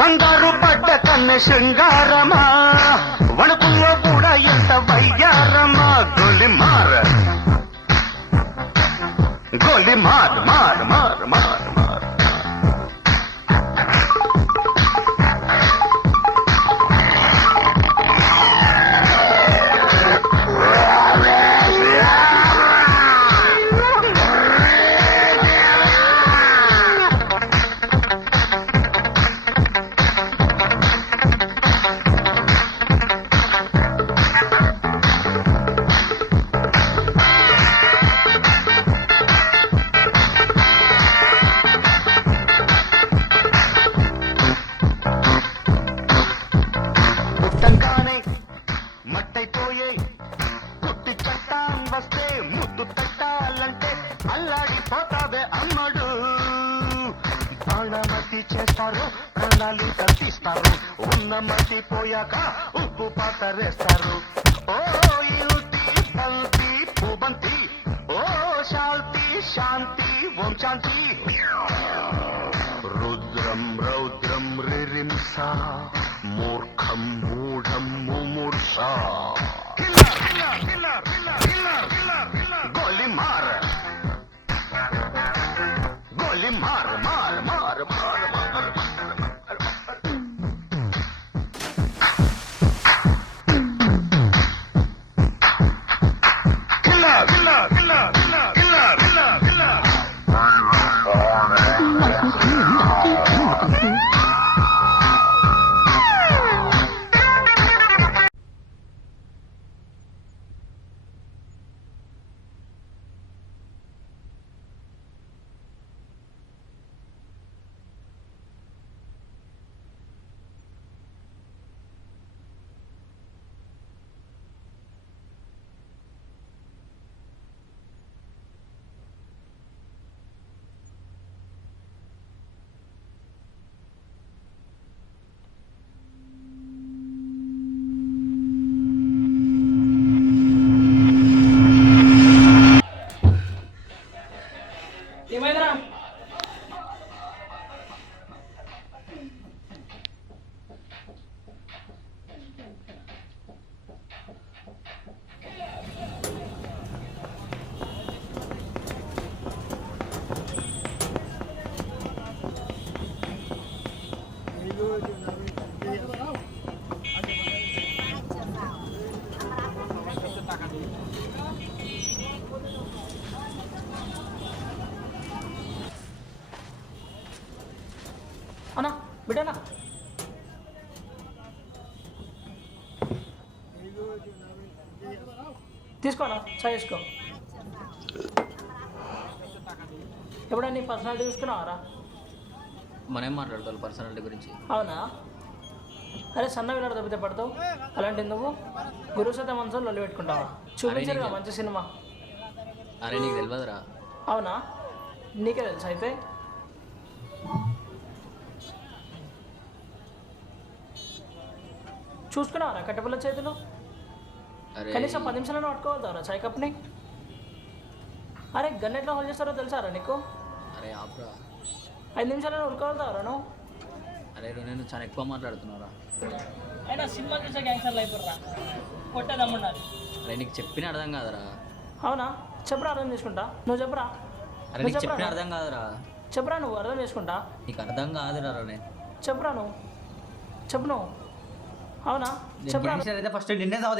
కంగారు పడ్డ కన్నె శృంగారమా వణుకుల్లో కూడా ఎంత వయ్యారమా గోలిమార్ గోలిమార్ మార్ మార్ మార్ మార్ పుట్టంగానే మట్టైపోయే పుట్టి చట్టాం వస్తే ముద్దు తట్టాలంటే అల్లాడిపోతావే అమ్మడు బాణమతి చేస్తారు ప్రాణాలు కల్పిస్తారు ఉన్న మట్టి పోయాక ఉప్పు పాతరేస్తారు ఓ యుతి పల్తి పూబంతి ఓ శాంతి శాంతి ఓం శాంతి రుద్రం రౌద్రం రిరింస మూర్ఖం మూఢం ముమూర్ష గోలిమార్ గోలిమార్ మార్ మార్ మార్ మార్ ఏమైందిరా? అన్నా బిడ్డనా తీసుకోనా చాయ్ వేసుకో. ఎప్పుడైనా నీ పర్సనాలిటీ చూసుకున్నావారా? మనం ఏం మాట్లాడుకోవాలి పర్సనాలిటీ గురించి? అవునా? అరే సన్న విలాడు తప్పితే పడతావు అలాంటి నువ్వు గురు సత మనసులో లొల్లి పెట్టుకుంటావా? చూపించరుగా మంచి సినిమా. అరే నీకు తెలియదురా. అవునా? నీకే తెలుసు అయితే. చూసుకున్నావరా కట్టెపుల్ల చేతులు? కనీసం 10 నిమిషాలను పట్టుకోగలుగుతావరా చాయ్ కప్ని? అరే గన్ ఎట్లా హోల్డ్ చేస్తారో తెలుసారా నీకు? అరే ఆపురా. 5 నిమిషాలను ఉడకగలుగుతావరా నువ్వు? అరే నేను చాలా ఎక్కువ మాట్లాడుతున్నారా. అయినా సినిమా చూసే గ్యాంగ్స్టర్లు అయిపోర్రా, కొట్టేదమ్ముండాలి. అరే నీకు చెప్పిన అర్థం కాదురా. అవునా? చెప్పురా, అర్థం చేసుకుంటా. నువ్వు చెప్పురా. అరే నీకు చెప్పిన అర్థం కాదురా. చెప్పురా, నువ్వు అర్థం చేసుకుంటా. నీకు అర్థం కాదురా. చెప్పురా, నువ్వు చెప్పు. నువ్వు అవునా? చెప్పురా. ఫస్ట్ నిన్నే చదువు